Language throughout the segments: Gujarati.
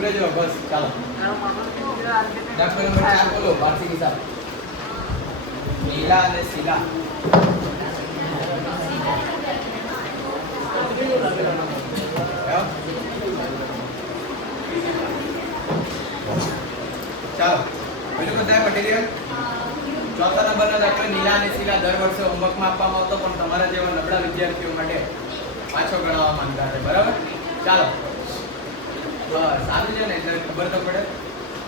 ચૂપ રહેજો બસ ચાલો દાખલો નંબર 4 બોલો વાર્ષિક હિસાબ નીલા અને શીલા ચાલો બીજું બધા મટીરિયલ ચોથા નંબરનો દાખલો નીલા અને શીલા દર વર્ષે હોમવર્કમાં આપવામાં આવતો પણ તમારા જેવા નબળા વિદ્યાર્થીઓ માટે પાછો ગણવા માંગતા છે બરાબર ચાલો સારું છે ને એટલે ખબર તો પડે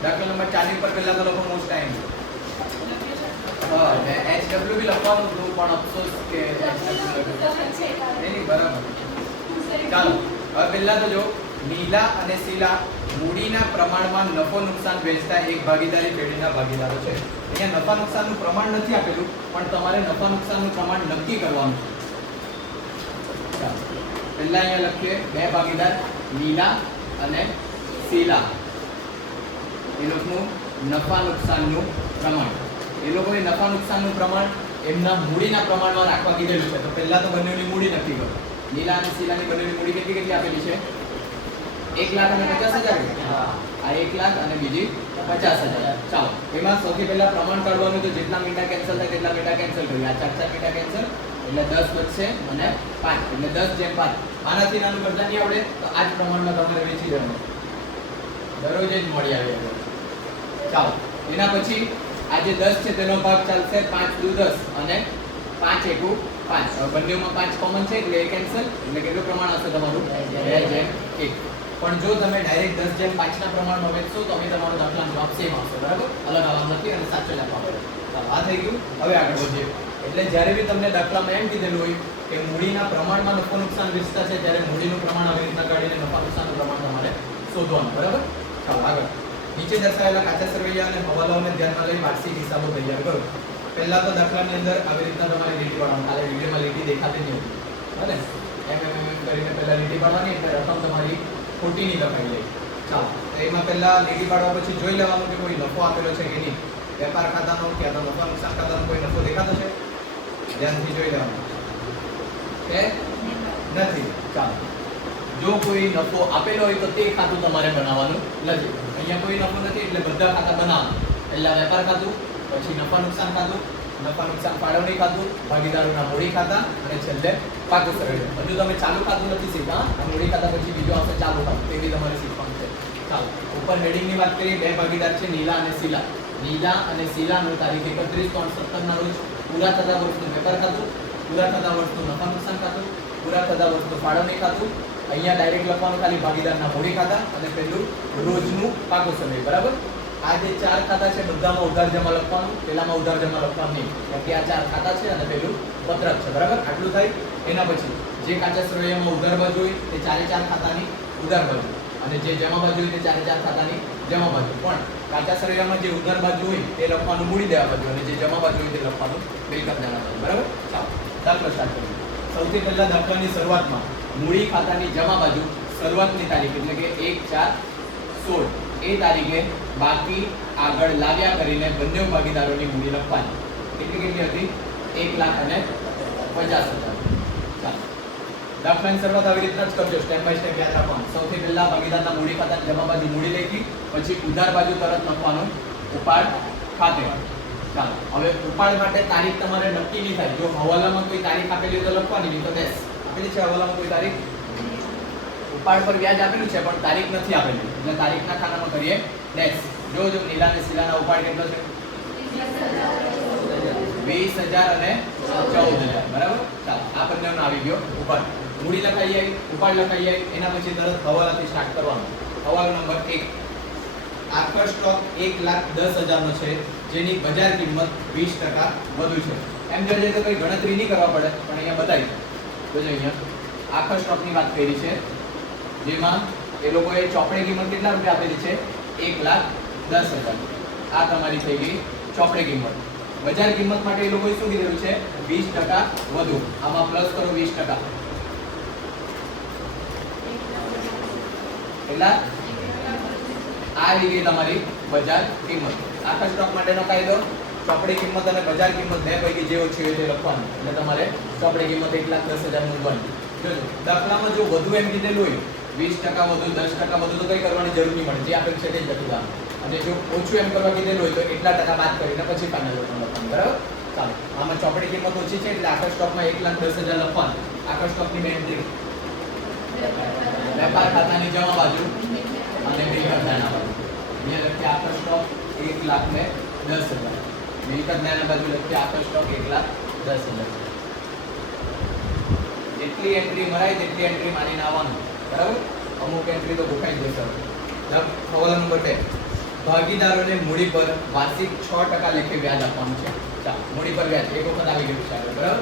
દાખલા નંબર 4 ની ઉપર પહેલા તો લોકો મોસ્ટ ટાઈમ HW બી લખવાનું હતું પણ અફસોસ કે નહીં બરાબર ચાલો હવે પહેલા તો જો નીલા અને શીલા મૂડીના પ્રમાણમાં નફો નુકસાન વેચતા એક ભાગીદારી પેઢીના ભાગીદારો છે અહીંયા નફા નુકસાનનું પ્રમાણ નથી આપેલું પણ તમારે નફા નુકસાનનું પ્રમાણ નક્કી કરવાનું છે ચાલો પહેલા અહીંયા લખીએ બે ભાગીદાર નીલા અને શીલા એ લોકોનું નફા નુકસાનનું પ્રમાણ એ લોકોએ નફા નુકસાનનું પ્રમાણ એમના મૂડીના પ્રમાણમાં રાખવા કીધેલું છે તો પહેલા તો બંનેની મૂડી નક્કી કરો નીલા અને શીલાની બંનેની મૂડી કેટલી આપેલી છે 1,50,000 આ 1 લાખ અને બીજી 50,000 ચાલો એમાં સૌથી પહેલા પ્રમાણ કાઢવાનું તો જેટલા મીંડા કેન્સલ થાય તેટલા મીંડા કેન્સલ કરીએ આ 4 મીંડા કેન્સલ એટલે 10 બચશે અને 5 એટલે 10/5 આનાથી નાનું કરતા નહીં આવડે તો આ જ પ્રમાણમાં તમારે વેચી દેવાનું દરરોજ જ મળી આવે ચાલો એના પછી આ જે 10 છે તેનો ભાગ ચાલશે 5 × 10 અને 5 × 5 બંનેમાં 5 કોમન છે એટલે એ કેન્સલ એટલે કેટલું પ્રમાણ હશે તમારું 2/1 પણ જો તમે ડાયરેક્ટ 10/5 ના પ્રમાણમાં વેચશો તો અમે તમારો દાખલા જવાબ સેમ આવશે બરાબર અલગ આવવાનું નથી અને સાચો જ આપવાનો ચાલો આ થઈ ગયું હવે આગળ વધીએ એટલે જ્યારે બી તમને દાખલામાં એમ કીધેલું હોય કે મૂડીના પ્રમાણમાં નફો નુકસાન વેચતા છે ત્યારે મૂડીનું પ્રમાણ આવી રીતના કાઢીને નફા નુકસાનનું પ્રમાણ તમારે શોધવાનું બરાબર ચાલો આગળ નીચે દર્શાવેલા કાચા સરવૈયા અને હવાલાઓને ધ્યાનમાં લઈ વાર્ષિક હિસાબો તૈયાર કરો પહેલા તો દાખલાની અંદર આવી રીતના તમારે લીટી પાડવાનું ખાલી વિડીયોમાં લીટી દેખાતી નહીં હોય એમ કરીને પહેલા લીટી પાડવાની એટલે રકમ તમારી ખોટી નહીં લખાઈ જાય ચાલો તો એમાં પહેલા લીટી પાડવા પછી જોઈ લેવાનું કે કોઈ નફો આપેલો છે કે નહીં વેપાર ખાતાનો કે આ નફા નુકસાન ખાતાનો કોઈ નફો દેખાતો છે ધ્યાનથી જોઈ લેવાનું કે નથી ચાલો જો કોઈ નફો આપેલો હોય તો તે ખાતું તમારે બનાવવાનું નથી અહીંયા કોઈ નફો નથી એટલે બધા ખાતા બનાવવાનું પહેલા વેપાર ખાતું પછી નફા નુકસાન ખાતું નફા નુકસાન ફાળવણી ખાતું ભાગીદારોના મૂડી ખાતા અને છેલ્લે પાકું સરવૈયું હજુ તમે ચાલુ ખાતું નથી શીખા આ મૂડી ખાતા પછી બીજું આવશે ચાલુ ખાતું તે બી તમારે શીખવાનું છે ચાલો ઉપર હેડિંગની વાત કરીએ બે ભાગીદાર છે નીલા અને શીલા નીલા અને શીલાનું તારીખ 31/3/17 ના રોજ પૂરા થતા વર્ષનું વેપાર ખાતું પૂરા થતા વર્ષનું નફા નુકસાન ખાતું પૂરા થતા વર્ષનું ફાળવણી ખાતું અહીંયા ડાયરેક્ટ લખવાનું ખાલી ભાગીદારના મૂડી ખાતા અને પેલું રોજનું પાકું સરવૈયું બરાબર આ જે 4 ખાતા છે બધામાં ઉધાર જમા લખવાનું પેલામાં ઉધાર જમા લખવાનું નહીં કારણ કે આ 4 ખાતા છે અને પેલું પત્રક છે બરાબર આટલું થાય એના પછી જે કાચા સરવૈયામાં ઉધાર બાજુ હોય તે 4 ખાતાની ઉધાર બાજુ અને જે જમા બાજુ હોય તે 4 ખાતાની જમા બાજુ પણ કાચા સરવૈયામાં જે ઉધાર બાજુ હોય તે લખવાનું મૂડી દેવા બાજુ અને જે જમા બાજુ હોય તે લખવાનું મિલકત દેવા બાજુ બરાબર ચાલો દાખલો સ્ટાર્ટ કરીએ સૌથી પહેલા દાખલાની શરૂઆતમાં મૂડી ખાતાની જમા બાજુ શરૂઆતની તારીખ એટલે કે 1/4/16 એ તારીખે બાકી આગળ લાવ્યા કરીને બંને ભાગીદારોની મૂડી લખવાની કેટલી હતી 1,50,000 ચાલો દાખલાની શરૂઆત આવી રીતના જ કરજો સ્ટેપ બાય સ્ટેપ યાદ રાખવાનું સૌથી પહેલા ભાગીદારના મૂડી ખાતાની જમા બાજુ મૂડી લખી પછી ઉધાર બાજુ તરત લખવાનું ઉપાડ ખાતે ચાલો હવે ઉપાડ માટે તારીખ તમારે નક્કી નહીં થાય જો હવાલામાં કોઈ તારીખ આપેલી હોય તો લખવાની નહીં તો ડેશ આપેલી છે હવાલામાં કોઈ તારીખ ઉપાડ પર વ્યાજ આપેલું છે પણ તારીખ નથી આપેલી એટલે તારીખના ખાનામાં કરીએ ડેશ જો નીલા અને શીલાના ઉપાડ કેટલો છે 20,000 અને 14,000 બરાબર ચાલો આ બંનેનો આવી ગયો ઉપાડ મૂડી લખાઈ આવી ઉપાડ લખાઈ આવી એના પછી તરત હવાલાથી સ્ટાર્ટ કરવાનું હવાલો નંબર 1 આખો સ્ટોક 1,10,000 નો છે જેની બજાર કિંમત 20% વધુ છે એમ જોઈએ તો કોઈ ગણતરી નહીં કરવા પડે પણ અહીંયા બતાવી જોજો અહીંયા આખો સ્ટોકની વાત કરી છે જેમાં એ લોકોએ ચોપડે કિંમત કેટલા રૂપિયા આપેલી છે 1,10,000 આ તમારી થઈ ગઈ ચોપડે કિંમત બજાર કિંમત માટે એ લોકોએ શું કીધેલું છે 20% વધુ આમાં પ્લસ કરો 20% એટલા આવી ગઈ તમારી બજાર કિંમત આખા સ્ટોક માટેનો કાયદો ચોપડી કિંમત અને બજાર કિંમત બે પૈકી જે ઓછી હોય તે લખવાનું એટલે તમારે ચોપડી કિંમત 1,10,000 મૂકવાની જોજો દાખલામાં જો વધુ એમ કીધેલું હોય 20% વધુ 10% વધુ તો કઈ કરવાની જરૂર નહીં પડે, જે આપેલ છે તે જ લખી દેવાનું. અને જો ઓછું એમ કરવા કીધેલું હોય તો એટલા ટકા બાદ કરીને પછી ફાઇનલ લખવાનું. બરાબર? ચાલો આમાં ચોપડી કિંમત ઓછી છે એટલે આખા સ્ટોકમાં 1,10,000 લખવાનું. આખા સ્ટોકની બે એન્ટ્રી વેપાર ખાતાની જમા બાજુ અને મિલકત દાના બાજુ. અહીંયા લખીએ આખા સ્ટોક 1,10,000. મિલકત દાના બાજુ લખીએ આખો સ્ટોક 1,10,000. જેટલી એન્ટ્રી મરાય તેટલી એન્ટ્રી માનીને આવવાનું. બરાબર? અમુક એન્ટ્રી તો ગોખાઈ જશે. સવાલ નંબર 2, ભાગીદારોને મૂડી પર વાર્ષિક 6% લેખે વ્યાજ આપવાનું છે. ચાલો મૂડી પર વ્યાજ એક વખત આવી ગયું છે. બરાબર?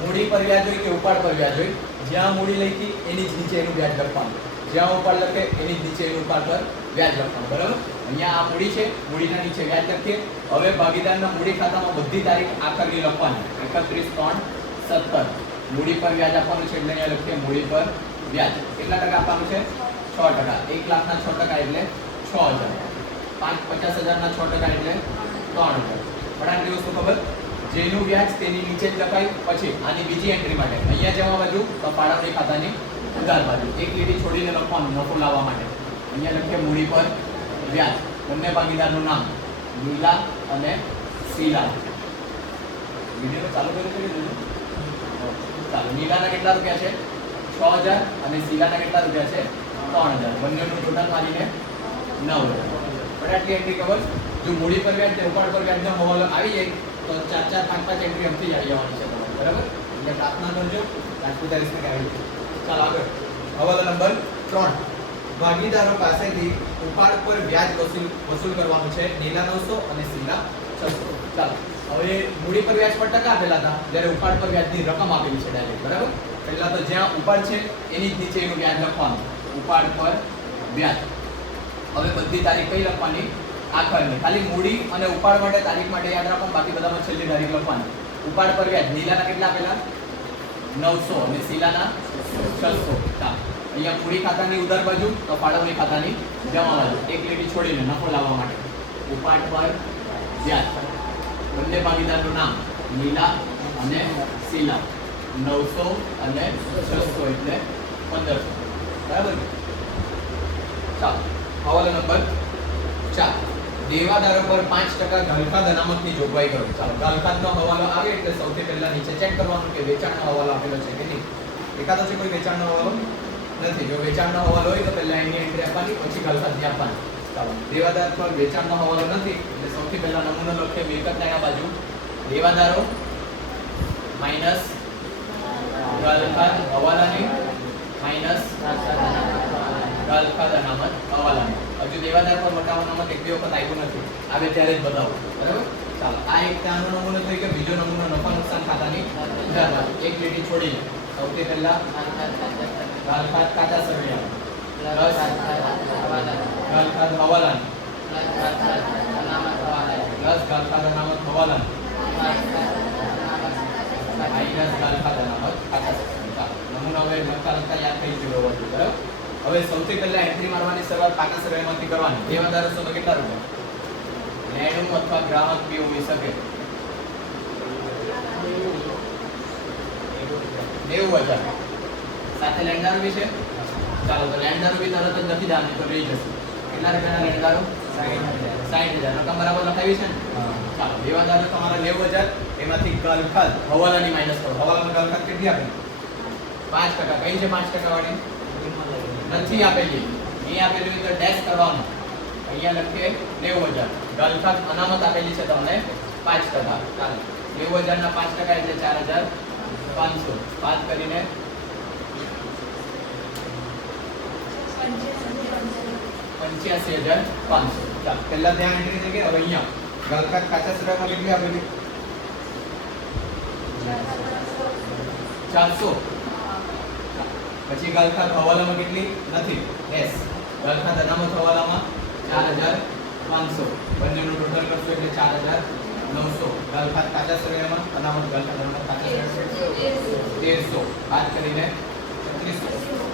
મૂડી પર વ્યાજ હોય કે ઉપાડ પર વ્યાજ હોય, જ્યાં મૂડી લખી એની જ નીચે એનું વ્યાજ લખવાનું, જ્યાં ઉપાડ લખે એની જ નીચે એનું ઉપાડ પર વ્યાજ લખવાનું. બરાબર? અહીંયા આ મૂડી છે, મૂડીના નીચે વ્યાજ લખીએ. હવે ભાગીદારના મૂડી ખાતામાં બધી તારીખ આખરની લખવાની. 31/3/17 મૂડી પર વ્યાજ આપવાનું છે એટલે અહીંયા લખીએ મૂડી પર વ્યાજ. કેટલા ટકા આપવાનું છે? 6%. 1,00,000 ના 6% એટલે 6,000. 50,000 ના 6% એટલે 3,000. પણ આટલી વસ્તુ ખબર, જેનું વ્યાજ તેની નીચે જ લખાય. પછી આની બીજી એન્ટ્રી માટે અહીંયા જમા બાજુ તો ફાળવણી ખાતાની ઉધાર બાજુ એક લીટી છોડીને લખવાનું નફો લાવવા માટે. અહીંયા લખીએ મૂડી પર વ્યાજ. બંને ભાગીદારનું નામ નીલા અને શીલા. વિડિયો ચાલુ કરી દો. ચાલો નીલાના કેટલા રૂપિયા છે? 6,000 અને શીલાના કેટલા રૂપિયા છે? 3,000. બંનેનું ટોટલ મારીને 9,000. પણ આટલી એન્ટ્રી ખબર, જો મૂડી પર વ્યાજ ને ઉપાડ પર વ્યાજનો હવાલો આવી જાય તો 4, 4, 5, 5 એન્ટ્રી અમથી આવી જવાની છે તમારે. બરાબર? એટલે પ્રાર્થના કરજો. રાજપૂત આવી જાય. ચાલો આગળ હવાલો નંબર 3, ભાગીદારો પાસેથી ઉપાડ પર વ્યાજ વસૂલ કરવાનું છે. નીલા 900 અને શીલા 600. ચાલો હવે મૂડી પર વ્યાજ પર ટકા આપેલા હતા, જ્યારે ઉપાડ પર વ્યાજની રકમ આપેલી છે ડાયરેક્ટ. બરાબર? પહેલા તો જ્યાં ઉપાડ છે એની જ નીચે એનું વ્યાજ લખવાનું. ઉપાડ પર વ્યાજ. હવે બધી તારીખ કઈ લખવાની? આખરની. ખાલી મૂડી અને ઉપાડ માટે તારીખ માટે યાદ રાખો, બાકી બધામાં છેલ્લી તારીખ લખવાની. ઉપાડ પર વ્યાજ નીલાના કેટલા આપેલા? 900 અને શીલાના 600. ચાલો અહીંયા મૂડી ખાતાની ઉધાર બાજુ તો ફાળવણી ખાતાની જમા બાજુ એક લીટી છોડીને નફો લાવવા માટે ઉપાડ પર વ્યાજ. બંને ભાગીદારનું નામ નીલા અને શીલા. 900 અને 600 એટલે 1,500. બરાબર? ચાલો હવાલો નંબર 4, દેવાદારો પર 5% ઘાલખાદ અનામતની જોગવાઈ કરો. ચાલો ઘાલખાદનો હવાલો આવે એટલે સૌથી પહેલા નીચે ચેક કરવાનું કે વેચાણનો હવાલો આપેલો છે કે નહીં. એકાદો છે કોઈ વેચાણનો હવાલો નથી. જો વેચાણનો હવાલો હોય તો પહેલા એની એન્ટ્રી આપવાની, પછી ઘાલખાદની આપવાની. ચાલો દેવાદાર પર વેચાણનો હવાલો નથી એટલે સૌથી પહેલા નમૂનો લખીએ મિલકત દાના બાજુ. દેવાદારો માઈનસ ઘાલખાદ હવાલાની માઈનસ ઘાલખાદ અનામત હવાલાની. હજુ દેવાદાર પર વટાવ અનામત એક બે વખત આવ્યું નથી, આવે ત્યારે જ બતાવો. બરાબર? ચાલો આ એક ત્યાંનો નમૂનો થઈ ગયો. બીજો નમૂનો નફા નુકસાન ખાતાની ઉધાર બાજુ એક લીટી છોડીને સૌથી પહેલા ઘાલખાદ કાચા સરવૈયા પ્લસ ઘાલખાદ હવાલાની પ્લસ ઘાલખાદ અનામત હવાલાની માઈનસ ઘાલખાદ અનામત કાચા સરવૈયા. નમૂનો હવે લખતા યાદ થઈ ગયો હોવો જોઈએ. બરાબર? હવે સૌથી પહેલા એન્ટ્રી મારવાની શરૂઆત કાચા સરવૈયામાંથી કરવાની. દેવાદારો સો કેટલા રૂપિયા? લેણું અથવા ગ્રાહક બી હોઈ શકે. 90,000 સાથે લેણદારો બી છે. ચાલો તો લેણદારો બી તરત જ નથી દાની તો રહી જશે. કેટલા રૂપિયાના લેણદારો? 60,000. રકમ બરાબર લખાવી છે ને? ચાલો દેવાદારો તમારા 90,000, એમાંથી ઘાલખાદ હવાલાની માઈનસ કરો. હવાલાની ઘાલખાદ કેટલી આપી? 5%. કઈ છે 5% વાળી? નથી આપેલી. અહીં આપેલી હોય તો ડેશ કરવાનું. અહીંયા લખીએ 90,000. ઘાલખાદ અનામત આપેલી છે તમને 5%. ચાલો 90,000 ના 5% એટલે 4,500. બાદ કરીને 85,500. ચાલો પહેલા ત્યાં એન્ટ્રી થઈ ગઈ. હવે અહીંયા ઘાલખાદ કાચા સરવૈયામાં કેટલી આપેલી? 400. પછી ઘાલખાદ હવાલામાં કેટલી? નથી. એસ ઘાલખાદ અનામત હવાલામાં 4,500. બંનેનું ટોટલ કરશો એટલે 4,900. ઘાલખાદ કાચા સરવૈયામાં અનામત ઘાલખાદ અનામત કાચા સરવૈયા 1,300. બાદ કરીને 3,500.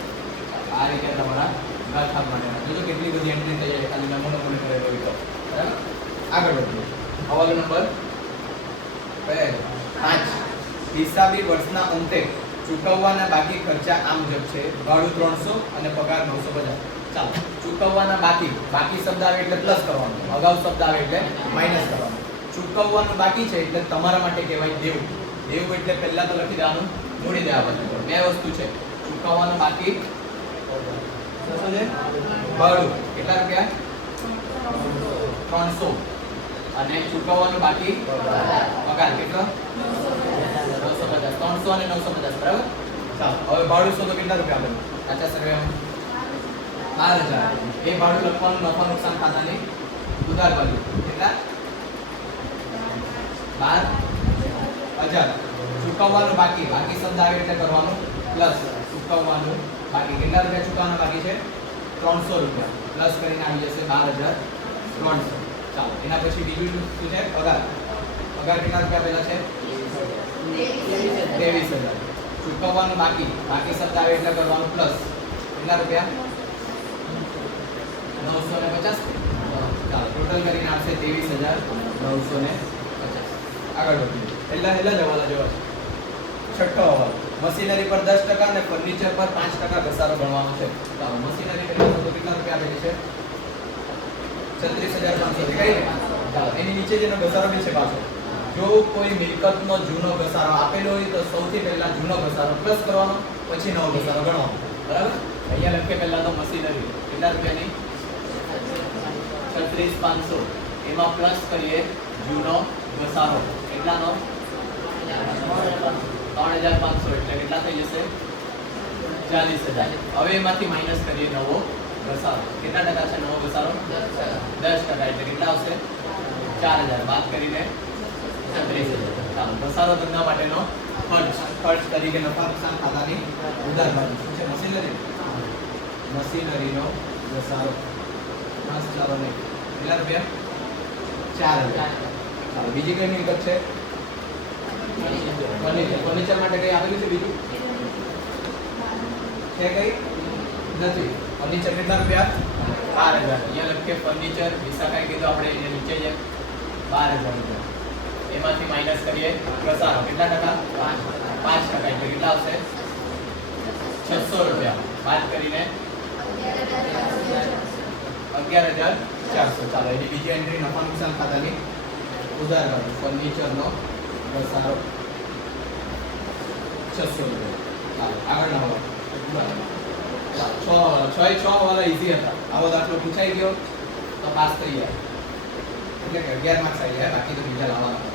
આ રીતે તમારા ઘાલખાદ માટે જોજો કેટલી બધી એન્ટ્રી થઈ જાય. ખાલી નમૂનો મને કરેલો હોય તો. બરાબર? આગળ વધીએ. હવાલો નંબર 5, હિસાબી વર્ષના અંતે ચૂકવવાના બાકી ખર્ચા આ મુજબ છે. ભાડું 300 અને પગાર 950. ચાલો ચૂકવવાના બાકી શબ્દ આવે એટલે પ્લસ કરવાનો, અગાઉ શબ્દ આવે એટલે માઈનસ કરવાનો. ચૂકવવાનું બાકી છે એટલે તમારા માટે કહેવાય દેવું. દેવું એટલે પહેલા તો લખી દેવાનું મૂડી દેવા બધું. બે વસ્તુ છે. ચૂકવવાનું બાકી શું છે? ભાડું. કેટલા રૂપિયા? 300. અને ચૂકવવાનું બાકી પગાર કેટલો? 950. 300 અને 950 બરાબર. ચાલો હવે ભાડું શોધો. કેટલા રૂપિયા આપે? સાચા સર્વેમાં 12000. એ ભાડું લખવાનું નફા નુકસાન ખાતાની ઉધાર બાજુ. કેટલા? 12000. ચૂકવવાનું બાકી શબ્દ આવે એટલે કરવાનું પ્લસ. ચૂકવવાનું બાકી કેટલા રૂપિયા ચૂકવવાના બાકી છે? 300 રૂપિયા. પ્લસ કરીને આવી જશે 12300. ચાલો એના પછી બીજું શું છે? પગાર. પગાર કેટલા રૂપિયા પહેલા છે? 23000. ચૂકવવાનું બાકી શબ્દ આવે એટલે કરવાનું પ્લસ. કેટલા રૂપિયા? 950. ચાલો ટોટલ કરીને આવશે 23950. આગળ વધીએ. પહેલા જવાબ છે. છઠ્ઠો હવાલો. મશીનરી પર 10% અને ફર્નિચર પર 5% ઘસારો ગણવાનો છે. ચાલો મશીનરી કેટલા રૂપિયા આપેલી છે? 36500. કઈ ને? ચાલો એની નીચે જેનો ઘસારો બી છે પાછો. જો કોઈ મિલકતનો જૂનો ઘસારો આપેલો હોય તો સૌથી પહેલા જૂનો ઘસારો પ્લસ કરવાનો, પછી નવો ઘસારો ગણવાનો. બરાબર? અહીંયા લખીએ પહેલા તો મશીનરી કેટલા રૂપિયાની? 36500. એમાં પ્લસ કરીએ જૂનો ઘસારો. કેટલાનો? 3500. એટલે કેટલા થઈ જશે? 40000. હવે એમાંથી માઈનસ કરીએ નવો ઘસારો. કેટલા ટકા છે નવો ઘસારો? 10%. એટલે કેટલા આવશે? 4000. બાદ કરીને 36000. ચાલો ઘસારો ધંધા માટેનો ખર્ચ તરીકે નફા નુકસાન ખાતાની ઉધાર બાજુ શું છે? મશીનરીનો ઘસારો. ચાલો નહીં કેટલા રૂપિયા? 4000. ચાલો બીજી કઈ મિલકત છે? ફર્નિચર માટે કઈ આપેલું છે બીજું? છે કઈ? નથી. ફર્નિચર કેટલા રૂપિયા? 12000. અહીંયા લખીએ ફર્નિચર. વિશાખાએ કીધું આપણે એને નીચે છે 12000 રૂપિયા. એમાંથી માઈનસ કરીએ ઘસારો. કેટલા ટકા? 5%. એટલે કેટલા આવશે? 600 રૂપિયા. બાદ કરીને 11400. ચાલો એની બીજી એન્ટ્રી નફા નુકસાન ખાતાની ઉધાર બાજુ. ફર્નિચરનો ઘસારો 600 રૂપિયા. ચાલો આગળ ના હોય 6 વાળા ઈઝી હતા. આવો દાખલો પૂછાઈ ગયો તો પાસ થઈ જાય. એટલે કે 11 માર્ક્સ આવી જાય. બાકી તો બીજા લાવવાના.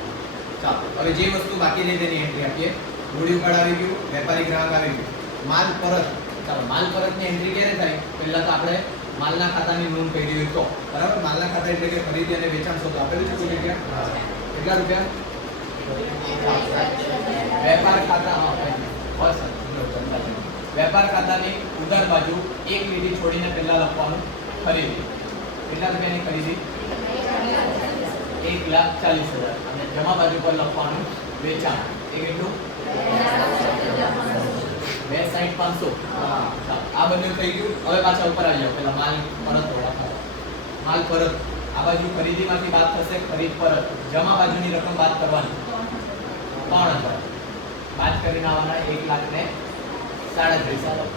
ચાલો હવે જે વસ્તુ બાકી રહી તેની એન્ટ્રી આપીએ. મૂડી ઉપાડ આવી ગયું, વેપારી ગ્રાહક આવી ગયું, માલ પરત. ચાલો માલ પરતની એન્ટ્રી ક્યારે થાય? પહેલા તો આપણે માલના ખાતાની નોંધ કરી હોય તો બરાબર. માલના ખાતા એટલે કે ખરીદી અને વેચાણ શોધો આપેલું છે કોઈ જગ્યા? કેટલા રૂપિયા? વેપાર ખાતા. વેપાર ખાતાની ઉધાર બાજુ એક લીટી છોડીને પહેલા લખવાનું ખરીદી. કેટલા રૂપિયાની ખરીદી? 1,40,000. અને જમા બાજુ પર લખવાનું વેચાણ. એ કેટલું? 2,60,500. આ બધું થઈ ગયું. હવે પાછા ઉપર આવી જાવ. પેલા માલ પરત માલ પરત. આ બાજુ ખરીદીમાંથી બાદ થશે ખરીદ પરત. જમા બાજુની રકમ બાદ કરવાની 3,000. બાદ કરીને આવવાના 1,37,000.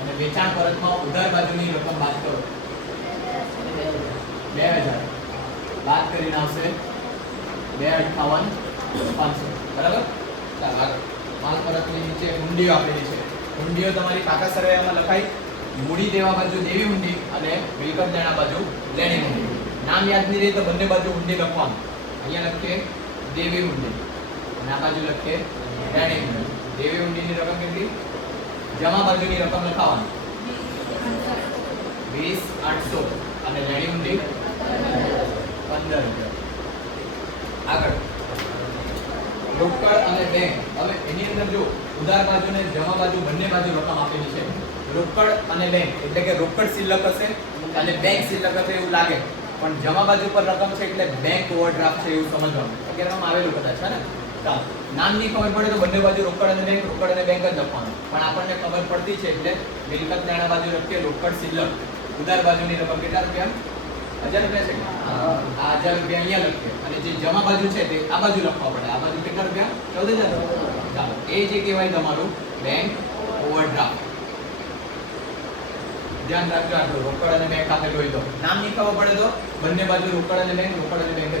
અને વેચાણ પરતમાં ઉધાર બાજુની રકમ બાદ કરો 2,000. બાદ કરીને આવશે 2,58,500. બરાબર? ચાલો આગળ. માલ પરતની નીચે હુંડીઓ આપેલી છે. હુંડીઓ તમારી પાકા સરવૈયામાં લખાય. મૂડી દેવા બાજુ દેવી હુંડી અને મિલકત દેણા બાજુ લેણી હુંડી. નામ યાદ નહીં રહે તો બંને બાજુ હુંડી લખવાનું. અહીંયા લખીએ દેવી હુંડી અને આ બાજુ લખીએ લેણી હુંડી. દેવી હુંડીની રકમ કેટલી? જમા બાજુની રકમ લખાવાની 20,800 અને લેણી હુંડી 15 રૂપિયા. આગળ રોકડ અને બેંક. હવે એની અંદર જો ઉધાર બાજુ ને જમા બાજુ બંને બાજુ રકમ આપેલી છે. રોકડ અને બેંક એટલે કે રોકડ શિલ્લક હશે અને બેંક શિલ્લક હશે એવું લાગે, પણ જમા બાજુ પર રકમ છે એટલે બેંક ઓવરડ્રાફ્ટ છે એવું સમજવાનું. અગિયારમાં આવેલું કદાચ છે ને. ચાલો નામ ની ખબર પડે તો બંને બાજુ રોકડ અને બેંક જ લખવાનું. પણ આપણને ખબર પડતી છે એટલે મિલકત નાણા બાજુ લખીએ રોકડ શિલ્લક. ઉધાર બાજુની રકમ કેટલા રૂપિયા? 1000 રૂપિયા છે. આ 1000 રૂપિયા અહીંયા લખીએ અને જે જમા બાજુ છે તે આ બાજુ લખવા પડે. આ બાજુ કેટલા રૂપિયા? 14,000. ચાલો એ જે કહેવાય તમારું બેંક ઓવરડ્રાફ્ટ. ધ્યાન રાખજો આટલું રોકડ અને બેંક આપેલું હોય તો નામ નહીં ખબર પડે તો બંને બાજુ રોકડ અને બેંક જ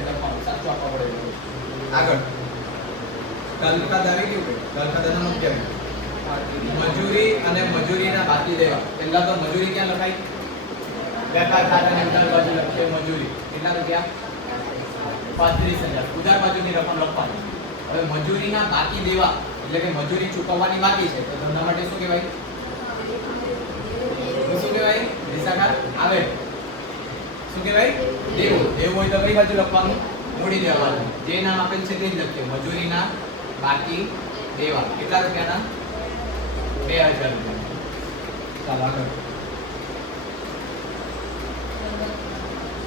લખવાનું સાચું આપવા પડે. આગળ દલખાત આવી ગયું કે દલખાતાનો નામ કહેવાય મજૂરી અને મજૂરીના બાકી દેવા. પહેલા તો મજૂરી ક્યાં લખાય? વેપાર ખાતાની ઉધાર બાજુ લખીએ મજૂરી. કેટલા રૂપિયા? 35,000. ઉધાર બાજુની રકમ લખવાની. હવે મજૂરીના બાકી દેવા એટલે કે મજૂરી ચૂકવવાની બાકી છે તો ધંધા માટે શું કહેવાય? શું કહેવાય? વિશાખા આવે શું કહેવાય? દેવું. દેવું હોય તો કઈ બાજુ લખવાનું? મૂડી દેવા બાજુ. જે નામ આપેલ છે તે જ લખીએ. મજૂરીના બાકી દેવા. કેટલા રૂપિયાના? 2,000 રૂપિયા. ચાલો આગળ.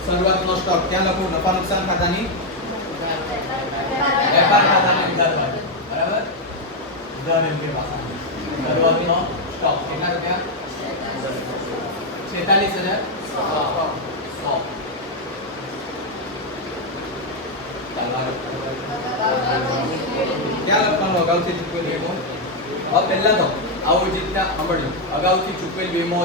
શરૂઆતનો સ્ટોક ક્યાં લખું? નફા નુકસાન ખાતાની વેપાર ખાતાની ઉધાર બાજુ. બરાબર? ઉધાર એમ કે પાછા. શરૂઆતનો સ્ટોક કેટલા રૂપિયા? 46,100. ચાલો આગળ. ક્યાં લખવાનું? અગાઉથી ચૂકવેલ વીમો. હવે પહેલા તો આવું જ રીતના સાંભળજો. અગાઉથી ચૂકવેલ વીમો,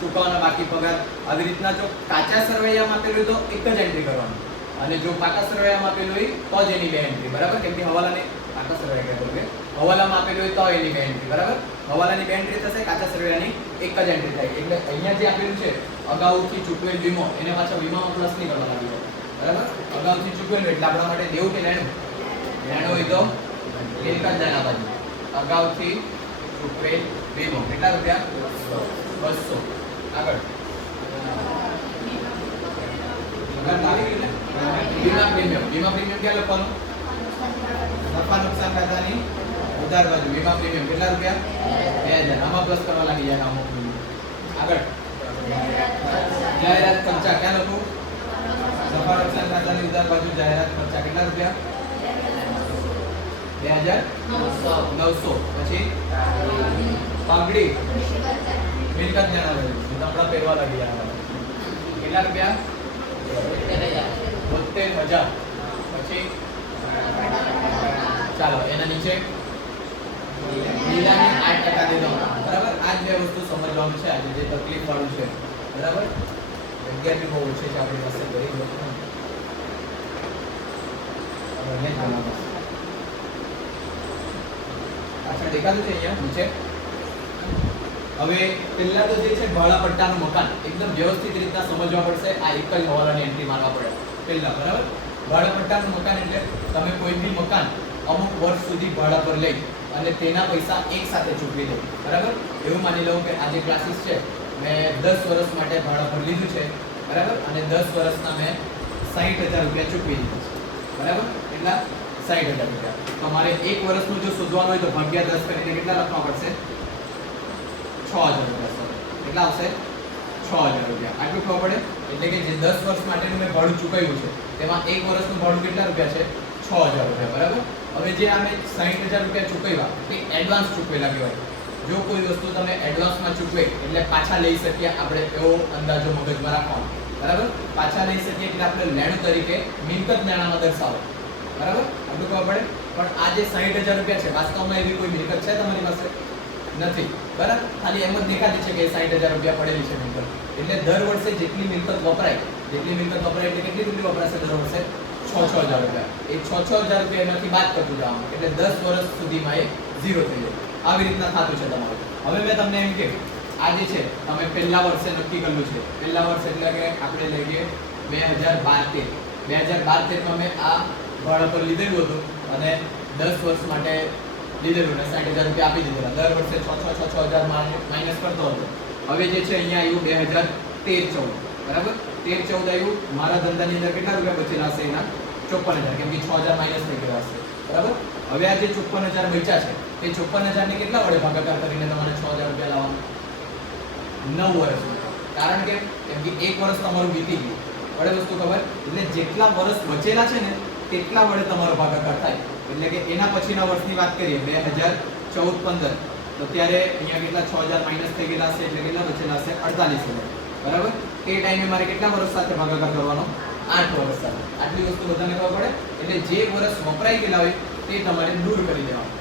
ચૂકવવાના બાકી પગાર, આવી રીતના જો કાચા સરવૈયામાં આપેલું હોય તો એક જ એન્ટ્રી કરવાની અને જો પાકા સરવૈયામાં આપેલું હોય તો જ એની બે એન્ટ્રી. બરાબર? કેમ કે હવાલાને પાકા સરવૈયા કહેતો કે હવાલામાં આપેલું હોય તો એની બે એન્ટ્રી. બરાબર? હવાલાની બે એન્ટ્રી થશે, કાચા સરવૈયાની એક જ એન્ટ્રી થાય. એટલે અહીંયા જે આપેલું છે અગાઉથી ચૂકવેલ વીમો એને પાછા વીમામાં પ્લસ નહીં કરવા લાગ્યો. બરાબર? અગાઉથી ચૂકવેલ એટલે આપણા માટે દેવું કે લેણું? લેણું હોય તો મિલકત લેણા બાજુ. અગાઉથી ચૂકવેલ વીમો કેટલા રૂપિયા? 200. આગળ વીમા પ્રીમિયમ. વીમા પ્રીમિયમ ક્યાં લખવાનું? નફા નુકસાન ખાતાની ઉધાર બાજુ. વીમા પ્રીમિયમ કેટલા રૂપિયા? 2,000. આમાં પ્લસ કરવા લાગી જાય અમુક. આગળ જાહેરાત ખર્ચા ક્યાં લખું? નફા નુકસાન ખાતાની ઉધાર બાજુ. જાહેરાત ખર્ચા કેટલા રૂપિયા? 2,900. પછી પાઘડી મિલકત લેણા બાજુ. આપણા પહેરવા લાગી જાય. કેટલા રૂપિયા? 72,000. પછી ચાલો એના નીચે લીલાની 8% દીધો. બરાબર? આ જ બે વસ્તુ સમજવાનું છે આજે જે તકલીફ વાળું છે. બરાબર? જગ્યા બી બહુ ઓછી છે આપણી પાસે. ગરીબ લોકો પાછળ દેખાતું છે અહીંયા નીચે. હવે પહેલા તો જે છે ભાડા પટ્ટાનું મકાન એકદમ વ્યવસ્થિત રીતના સમજવા પડશે. આ એક જ હવાલાની એન્ટ્રી મારવા પડે પહેલા. બરાબર? ભાડા પટ્ટાનું મકાન એટલે તમે કોઈ બી મકાન અમુક વર્ષ સુધી ભાડા પર લઈ અને તેના પૈસા એક સાથે ચૂકવી દો. બરાબર? એવું માની લઉં કે આ જે ક્લાસીસ છે મેં 10 વર્ષ માટે ભાડા પર લીધું છે. બરાબર? અને 10 વર્ષના મેં 60,000 રૂપિયા ચૂકવી દીધું છે. બરાબર? એટલા 60,000 રૂપિયા. તો મારે એક વર્ષનું જો શોધવાનું હોય તો ભાગ્યા 10 કરીને કેટલા લખવા પડશે? 6,000 રૂપિયા. કેટલા આવશે? 6,000 રૂપિયા. આટલું ખબર પડે? એટલે કે જે 10 વર્ષ માટેનું મેં ભાડું ચૂકવ્યું છે તેમાં એક વર્ષનું ભાડું કેટલા રૂપિયા છે? 6,000 રૂપિયા. બરાબર? હવે જે અમે 60,000 રૂપિયા ચૂકવ્યા તે એડવાન્સ ચૂકવેલા કહેવાય. જો કોઈ વસ્તુ તમે એડવાન્સમાં ચૂકવે એટલે પાછા લઈ શકીએ આપણે એવો અંદાજો મગજમાં રાખવાનો. બરાબર? પાછા લઈ શકીએ એટલે આપણે લેણું તરીકે મિલકત લેણામાં દર્શાવો. બરાબર? આટલું ખબર પડે? પણ આ જે 60,000 રૂપિયા છે વાસ્તવમાં એવી કોઈ મિલકત છે તમારી પાસે? નથી. બરાબર? ખાલી એમ જ દેખાતી છે કે 60,000 રૂપિયા પડેલી છે મિલકત. એટલે દર વર્ષે જેટલી મિલકત વપરાય એટલે કેટલી રૂપિયા વપરાશે દર વર્ષે? 6,000 રૂપિયા. એ 6,000 રૂપિયા એમાંથી બાદ કરતું જવાનું. એટલે 10 વર્ષ સુધીમાં એ ઝીરો થઈ જાય. આવી રીતના થતું છે તમારું. હવે મેં તમને એમ કે આ જે છે તમે પહેલા વર્ષે નક્કી કરેલું છે. પહેલા વર્ષ એટલે કે આપણે લઈએ 2012-13. 2012-13માં મેં આ ભાડા પર લીધેલું હતું અને 10 વર્ષ માટે લીધેલું ને 60,000 રૂપિયા આપી દીધેલા. દર વર્ષે 6,000 માઇનસ કરતો હતો. હવે જે છે અહીંયા આવ્યું 2013-14. બરાબર? 13-14 આવ્યું. મારા ધંધાની અંદર કેટલા રૂપિયા બચેલા હશે? એના 54,000. કેમ કે 6,000 માઇનસ થઈ ગયા હશે. બરાબર? હવે આ જે 54,000 બચ્યા છે તે 54,000 ને કેટલા વડે ભાગાકાર કરીને તમારે 6,000 રૂપિયા લાવવાનું? 9 વર્ષ. કારણ કે કેમ કે એક વર્ષ તમારું વીતી ગયું. વડે વસ્તુ ખબર? એટલે જેટલા વર્ષ બચેલા છે ને તેટલા વડે તમારો ભાગાકાર થાય. એટલે કે એના પછીના વર્ષની વાત કરીએ 2014-15 તો ત્યારે અહીંયા કેટલા 6,000 માઇનસ થઈ ગયેલા હશે એટલે કેટલા બચેલા હશે? 48,000. બરાબર? તે ટાઈમે મારે કેટલા વર્ષ સાથે ભાગાકાર કરવાનો? 8 વર્ષ સાથે. આટલી વસ્તુ બધાને ખબર પડે? એટલે જે વર્ષ વપરાઈ ગયેલા હોય તે તમારે દૂર કરી દેવાનું.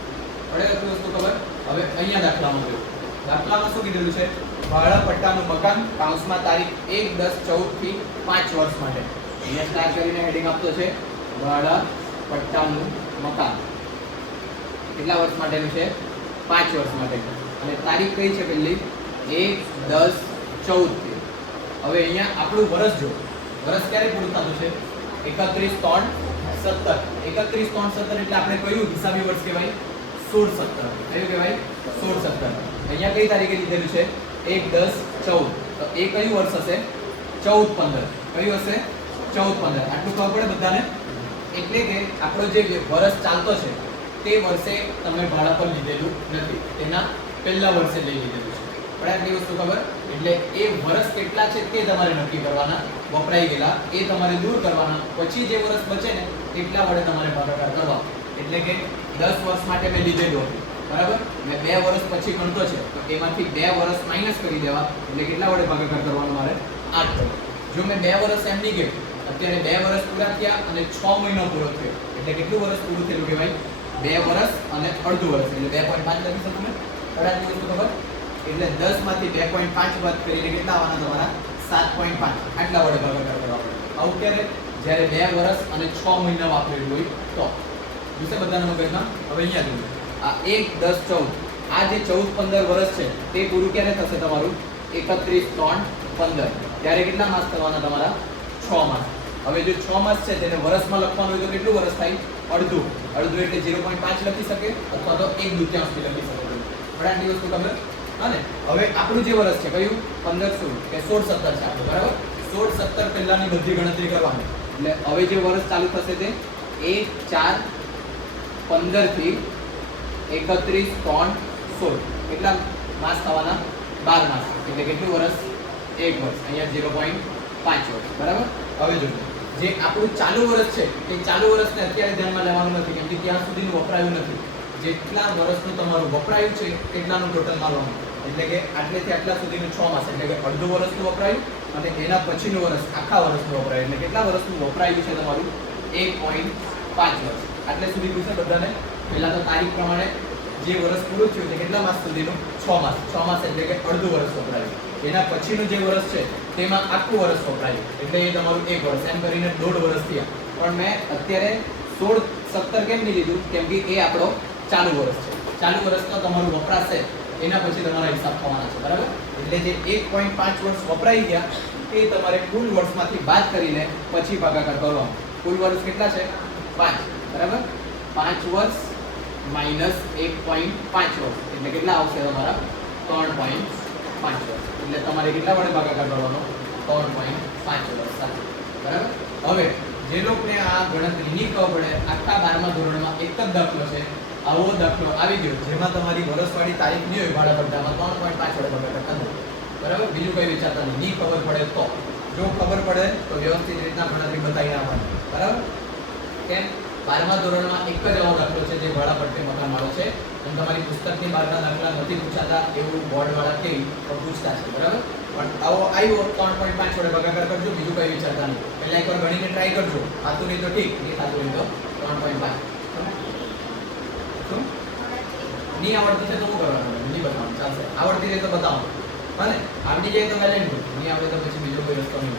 પડે એટલી વસ્તુ ખબર. હવે અહીંયા દાખલામાં જોયું. દાખલામાં શું કીધેલું છે? ભાડા પટ્ટાનું મકાન કૌંસમાં તારીખ 1/10/14 થી 5 વર્ષ માટે. અહીંયા સ્ટાર કરીને હેડિંગ આપતો છે ભાડા પટ્ટાનું મકાન કેટલા વર્ષ માટેનું છે? 5 વર્ષ માટે. અને તારીખ કઈ છે પહેલી? 1/10/14 થી. હવે અહીંયા આપણું વર્ષ જો, વર્ષ ક્યારે પૂરું થતું છે? 31/3/17. 31/3/17 એટલે આપણે કયું હિસાબી વર્ષ કહેવાય? 16/17. કયું કહેવાય? 16/17. અહીંયા કઈ તારીખે લીધેલું છે? 1/10/14. તો એ કયું વર્ષ હશે? 14/15. કયું હશે? 14/15. આટલું ખબર પડે બધાને? એટલે કે આપણો જે વર્ષ ચાલતો છે તે વર્ષે તમે ભાડા પર લીધેલું નથી, તેના પહેલા વર્ષે લઈ લીધેલું છે. પણ આટલી વસ્તુ ખબર. એટલે એ વર્ષ કેટલા છે તે તમારે નક્કી કરવાના, વપરાઈ ગયેલા એ તમારે દૂર કરવાના, પછી જે વર્ષ બચે ને એટલા વડે તમારે ભાગાકાર કરવા. એટલે કે 10 વર્ષ માટે મેં લીધેલું હતું, બરાબર, મેં 2 વર્ષ પછી ગણતો છે તો એમાંથી 2 વર્ષ માઈનસ કરી દેવા. એટલે કેટલા વડે ભાગાકાર કરવાનો મારે? 8 વડે. જો મેં 2 વર્ષ એમ નહીં ગયું, અત્યારે 2 વર્ષ પૂરા થયા અને 6 મહિનો પૂરો થયો એટલે કેટલું વર્ષ પૂરું થયેલું કહેવાય? 2 વર્ષ અને અડધું વર્ષ એટલે 2.5 લખી શકું મેં. આટલી વસ્તુ ખબર. એટલે 10 માંથી 2.5 બાદ કરીને કેટલા આવવાના તમારા? 7.5. આટલા વડે ભાગાકાર કરવા પડે. આવું ક્યારે? જ્યારે 2 વર્ષ અને 6 મહિના વાપરેલું હોય તો. વિશે બધાના મગજમાં. હવે અહીંયા જોઈએ આ 1/10/14 આ જે 14-15 વર્ષ છે તે પૂરું ક્યારે થશે તમારું? 31/3/15. ત્યારે કેટલા માસ થવાના તમારા? 6 માસ. હવે જો 6 માસ છે તેને વર્ષમાં લખવાનું હોય તો કેટલું વર્ષ થાય? અડધું. અડધું એટલે 0.5 લખી શકે અથવા તો 1/2 લખી શકે. પણ આટલી વસ્તુ ખબર. અને હવે આપણું જે વર્ષ છે કયું? 15 કે 16-17 છે આપણું, બરાબર. 16-17 પહેલાની બધી ગણતરી કરવાની. એટલે હવે જે વર્ષ ચાલુ થશે તે 1/4/15 થી 31/3/16. કેટલા માસ થવાના? 12 માસ. એટલે કેટલું વર્ષ? 1 વર્ષ. અહીંયા 0.5 વર્ષ, બરાબર. હવે જો જે આપણું ચાલુ વર્ષ છે તે ચાલુ વર્ષને અત્યારે ધ્યાનમાં લેવાનું નથી, કેમ કે ત્યાં સુધીનું વપરાયું નથી. જેટલા વર્ષનું તમારું વપરાયું છે તેટલાનું ટોટલ મારવાનું. એટલે કે આટલેથી આટલા સુધીનું 6 માસ એટલે કે અડધું વર્ષનું વપરાયું અને એના પછીનું વર્ષ આખા વર્ષનું વપરાયું. એટલે કેટલા વર્ષનું વપરાયું છે તમારું? 1.5 વર્ષ. આટલે સુધી પૂછે બધાને. પહેલા તો તારીખ પ્રમાણે જે વર્ષ પૂરું થયું તે કેટલા માસ સુધીનું? 6 માસ. 6 માસ એટલે કે અડધું વર્ષ વપરાયું. એના પછીનું જે વર્ષ છે તેમાં આખું વર્ષ વપરાયું એટલે એ તમારું 1 વર્ષ. એમ કરીને 1.5 વર્ષ થયા. પણ મેં અત્યારે 16-17 કેમ નહીં લીધું? કેમ કે એ આપણો ચાલુ વર્ષ છે. ચાલુ વર્ષ તો તમારું વપરાશે એના પછી તમારા હિસાબ થવાના છે, બરાબર. એટલે જે 1.5 વર્ષ વપરાઈ ગયા એ તમારે કુલ વર્ષમાંથી બાદ કરીને પછી ભાગાકાર કરવાનો. કુલ વર્ષ કેટલા છે? 5, બરાબર. 5 વર્ષ માઈનસ 1.5 વર્ષ એટલે કેટલા આવશે તમારા? 3.5 વર્ષ. એટલે તમારે કેટલા વડે ભાગાકાર કરવાનો? 3.5 વર્ષ સાથે, બરાબર. હવે જે લોકોને આ ગણતરીની ખબર પડે, આખા 12મા ધોરણમાં એક જ દાખલો છે, આવો દાખલો આવી ગયો જેમાં તમારી વર્ષવાળી તારીખ નહીં હોય ભાડા પટ્ટામાં 3.5 વડે ભાગાકાર કરવાનો, બરાબર. બીજું કઈ વિચારતા નહીં ખબર પડે તો. જો ખબર પડે તો વ્યવસ્થિત રીતના ગણતરી બતાવી આપવાની, બરાબર. કેમ? 12મા ધોરણમાં એક જ એવો દાખલો છે જે ભાડા પટ્ટે મકાન વાળો છે અને તમારી પુસ્તકની બહારના દાખલા નથી પૂછાતા એવું બોર્ડવાળા કે પૂછતા છે, બરાબર. પણ આવો આવ્યો 3.5 વડે ભાગાકાર કરજો, બીજું કઈ વિચારતા નહીં. પહેલા એકવાર ગણીને ટ્રાય કરજો. આતું નહીં તો ઠીક, નહીં થતું નહીં તો 3.5. શું નહીં આવડતું છે તો શું કરવાનું? નહીં બતાવવાનું, ચાલશે. આવડતી રહે તો બતાવો, અને આવડી જાય તો વેલેન્ટ. નહીં આવડે તો પછી બીજો કોઈ રસ્તો નહીં.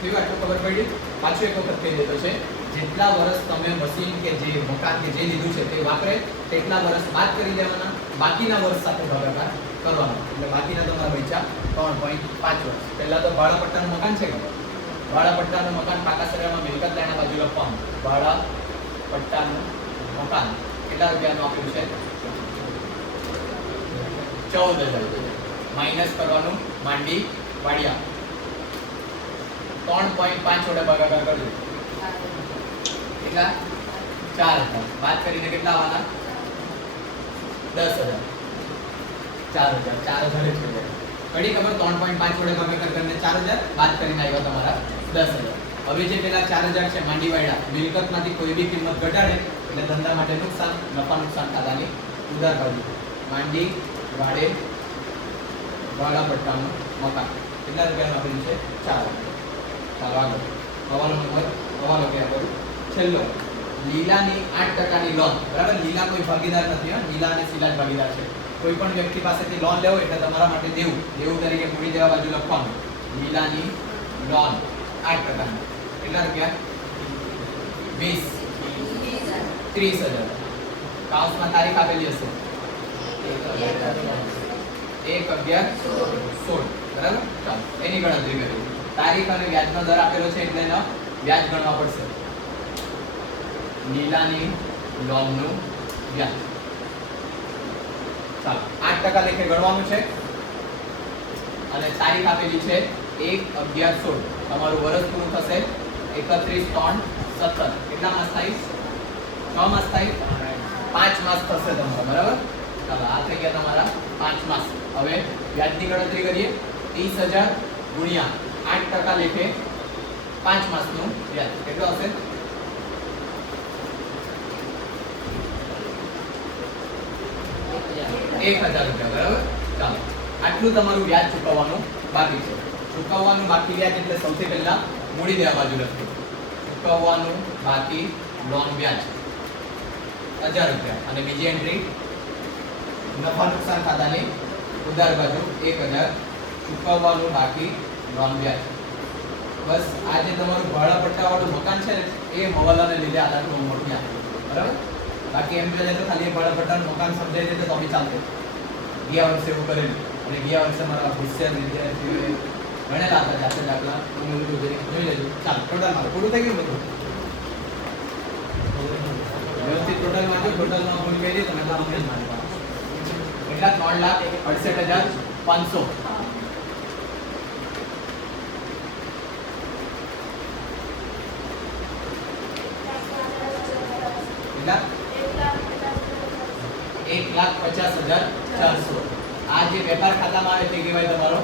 કેવું આટલું ખબર પડી? પાછું એક વખત કહી દેતો છે, જેટલા વર્ષ તમે મશીન કે જે મકાન કે જે લીધું છે તે વાપરે તેટલા વર્ષ બાદ કરી દેવાના, બાકીના વર્ષ સાથે ભાગાકાર કરવાનો. એટલે બાકીના તમારા બચ્યા 3.5 વર્ષ. પહેલા તો ભાડા પટ્ટાનું મકાન છે કે ભાડા પટ્ટાનું મકાન પાકા સર્વેમાં મિલકત લેના બાજુ લખવાનું. ભાડા પટ્ટાનું મકાન કેટલા રૂપિયાનું આપ્યું છે? 14,000 માઇનસ કરવાનું માંડી વાડિયા 3.5 વડે ભાગાકાર કરજો. કેટલા? 4,000 બાદ કરીને કેટલા આવવાના? 10,000. 4,000 4,000 જ કહેવાય. કડી ખબર? 3.5 વડે ભાગાકાર કરીને 4,000 બાદ કરીને આવ્યા તમારા 10,000. હવે જે પેલા 4,000 છે માંડી વાળા મિલકતમાંથી કોઈ બી કિંમત ઘટાડે એટલે ધંધા માટે નુકસાન, નફા નુકસાન ખાતાની ઉધાર બાજુ. માંડી વાડે ભાડા પટ્ટાનું મકાન કેટલા રૂપિયાનું આપેલું છે? 4,000. ચાલો આગળ. હવાલો નંબર હવાલો ક્યાં કરું? છેલ્લો લીલાની 8% લોન, બરાબર. લીલા કોઈ ભાગીદાર નથી, હા, લીલા અને શીલા જ ભાગીદાર છે. કોઈ પણ વ્યક્તિ પાસેથી લોન લેવો એટલે તમારા માટે દેવું તરીકે મૂડી દેવા બાજુ લખવાનું. લીલાની લોન 8%. કેટલા રૂપિયા? 20 30,000. કાઉન્સમાં તારીખ આપેલી હશે 1/11/16, બરાબર. ચાલો એની ગણતરી કરીએ. તારીખ અને વ્યાજનો દર આપેલો છે એટલે એનો વ્યાજ ગણવા પડશે. લીલાની લોનનું વ્યાજ, ચાલો 8% લેખે ગણવાનું છે અને તારીખ આપેલી છે 1/11/16. તમારું વર્ષ પૂરું થશે 31/3/17. કેટલા માસ થાય? 6 માસ થાય. 5 માસ થશે તમારા, બરાબર. ચાલો આ થઈ ગયા તમારા 5 માસ. હવે વ્યાજની ગણતરી કરીએ. 30,000 ગુણ્યા 8% લેખે 5 માસનું વ્યાજ કેટલું હશે? 1,000 રૂપિયા, બરાબર. ચાલો આટલું તમારું વ્યાજ ચૂકવવાનું બાકી છે. ચૂકવવાનું બાકી વ્યાજ એટલે સૌથી પહેલા મૂડી દેવા બાજુ લખજો. ચૂકવવાનું બાકી લોન વ્યાજ 1,000 રૂપિયા અને બીજી એન્ટ્રી નફા નુકસાન ખાતાની ઉધાર બાજુ 1,000. ચૂકવવાનું બાકી લોન વ્યાજ. બસ આ જે તમારું ભાડા પટ્ટાવાળું મકાન છે ને એ હવાલાને લીધે આટલું મોટું આપ્યું, બરાબર. બાકી એમ જોઈએ તો ખાલી ભાડા પટ્ટાનું મકાન સમજાઈ દે તો બી ચાલશે. ગયા વર્ષે એવું કરેલું અને ગયા વર્ષે મારા હોશિયાર વિદ્યાર્થીઓએ ગણેલા હતા જાતે દાખલા. જોઈ લેજો. ચાલો ટોટલ મારું પૂરું થઈ ગયું બધું. વ્યવસ્થિત ટોટલ માં ટોટલમાં ભૂલ કરી તમે તો અમને જ મારી પાસે કેટલા? 3,68,500. કેટલા? 1,50,400. આ જે વેપાર ખાતામાં આવે તે કહેવાય તમારો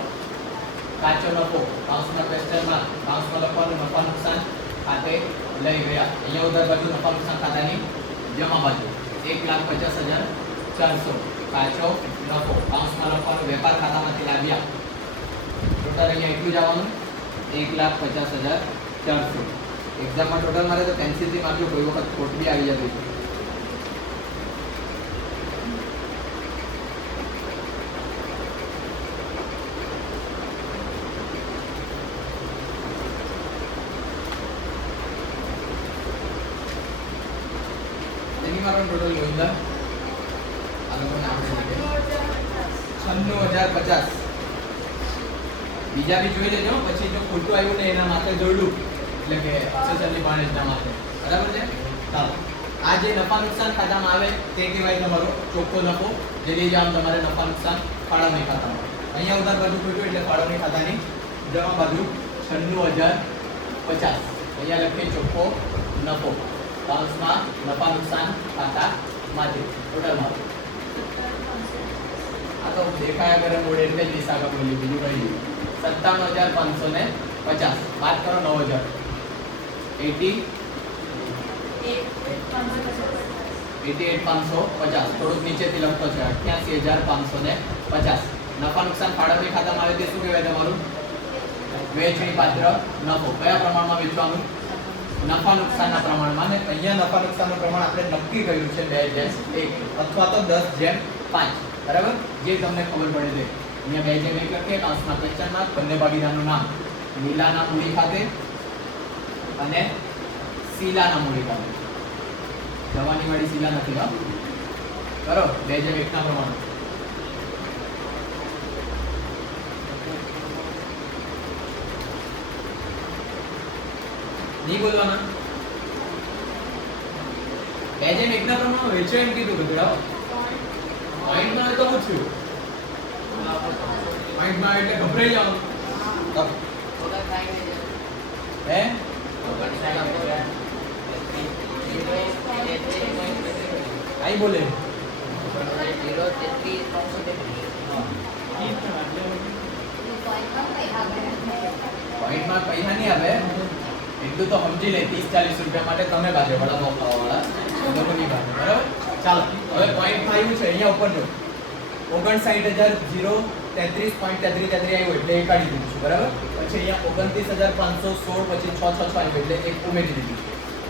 કાચો નફો. કાઉન્સમાં ક્વેશ્ચનમાં કાઉન્સમાં લખવાનું નફા નુકસાન ખાતે લઈ ગયા. અહીંયા ઉધાર બાજુ નફા નુકસાન ખાતાની જમા બાજુ 1,50,400 કાચો નફો. કાઉન્સમાં લખવાનું વેપાર ખાતામાંથી લાવ્યા. ટોટલ અહીંયા એટલું જ આવવાનું 1,50,400. એક્ઝામમાં ટોટલ મારે તો પેન્સિલથી મારજો, કોઈ વખત ખોટ બી આવી જતી છે. ટોટલ યોજના આ લોકોને આપણે 96,050. બીજા બી જોઈ લેજો પછી જો ખોટું આવ્યું ને એના માટે જોડું એટલે કે અક્ષરશઃની ભાણેજના માટે, બરાબર છે. ચાલો આ જે નફા નુકસાન ખાતામાં આવે તે કહેવાય તમારો ચોખ્ખો નફો. જે લઈ જાવ તમારે નફા નુકસાન ફાળવણી ખાતામાં. અહીંયા ઉધાર બાજુ ખોટું એટલે ફાળવણી ખાતાની જમા બાજુ 96,050. અહીંયા લખીએ ચોખ્ખો નફો. કાઉન્સમાં નફા નુકસાન ખાતામાંથી ટોટલમાં આ તો દેખાયા કરે મોડે એટલે જ દિશા બોલી, બીજું કઈ 57,550. બાદ કરો 9,000. 88,550. થોડુંક નીચેથી લખતો છે 88,550. નફા નુકસાન ફાળવણી ખાતામાં આવે તે શું કહેવાય તમારું? વેચણી પાત્ર નફો. કયા પ્રમાણમાં વેચવાનું? નફા નુકસાનના પ્રમાણમાં. ને અહીંયા નફા નુકસાનનું પ્રમાણ આપણે નક્કી કર્યું છે 2:1 અથવા તો 10:5, બરાબર. જે તમને ખબર પડે છે. અહીંયા 2:1 લખીએ. કાઉન્સમાં ક્વેશ્ચન માર્ક. બંને ભાગીદારનું નામ લીલાના મૂડી ખાતે અને શીલાના મૂડી ખાતે. જવાની વાળી શીલા નથી, હા, કરો 2:1 ના પ્રમાણ. નહીં બોલવાના. 2:1 ના પ્રમાણમાં વેચો એમ કીધું બેટા. પોઈન્ટમાં તો હું છું. પોઈન્ટમાં એટલે ગભરાઈ જાવ. હે આઈ બોલે પોઈન્ટમાં પૈસા નહીં આવે એટલું તો સમજી લે. 30-40 રૂપિયા માટે તમે કાઢો વડાપાવ ખાવાવાળા, લોકો નહીં કાઢે, બરાબર. ચાલો હવે પોઈન્ટ આવ્યું છે અહીંયા ઉપર જો 59,033.33 આવ્યું એટલે એ કાઢી દીધું છું, બરાબર. પછી અહીંયા 29,516 પછી 666 આવ્યું એટલે એક ઉમેરી દીધું.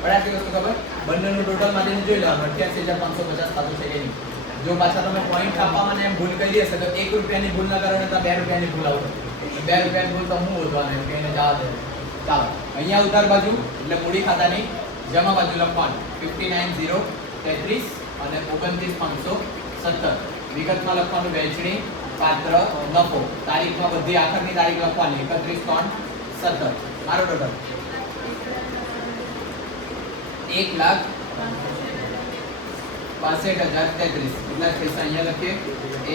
પણ આટલી વસ્તુ ખબર બંનેનું ટોટલ માંથી જોઈ લેવાનું 88,550 થતું છે કે નહીં. જો પાછા તમે પોઈન્ટ આપવામાં એમ ભૂલ કરી હશે તો 1 રૂપિયાની ભૂલના કારણે તો 2 રૂપિયાની ભૂલ આવશે. 2 રૂપિયાની ભૂલ તો હું શોધવાનું કે એને જવા દે. ચાલો અહીંયા ઉધાર બાજુ એટલે મૂડી ખાતાની જમા બાજુ લખવાનું 59,033 અને 29,517. વિગતમાં લખવાનું વહેંચણી પાત્ર નફો. તારીખમાં બધી આખરની તારીખ લખવાની 31/3/17. મારો ટોટલ 1,65,033. કેટલા પૈસા અહીંયા લખીએ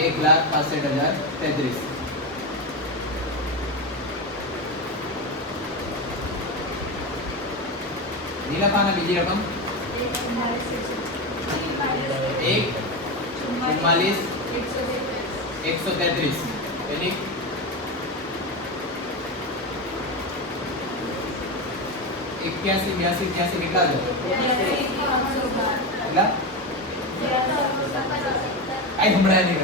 1,65,033. નીલાપાના બીજી રકમ 1,44,133. એની એક્યાસી બ્યાસી ત્યાસી કેટલા છે કેટલા? આઈ હમણાં નહીં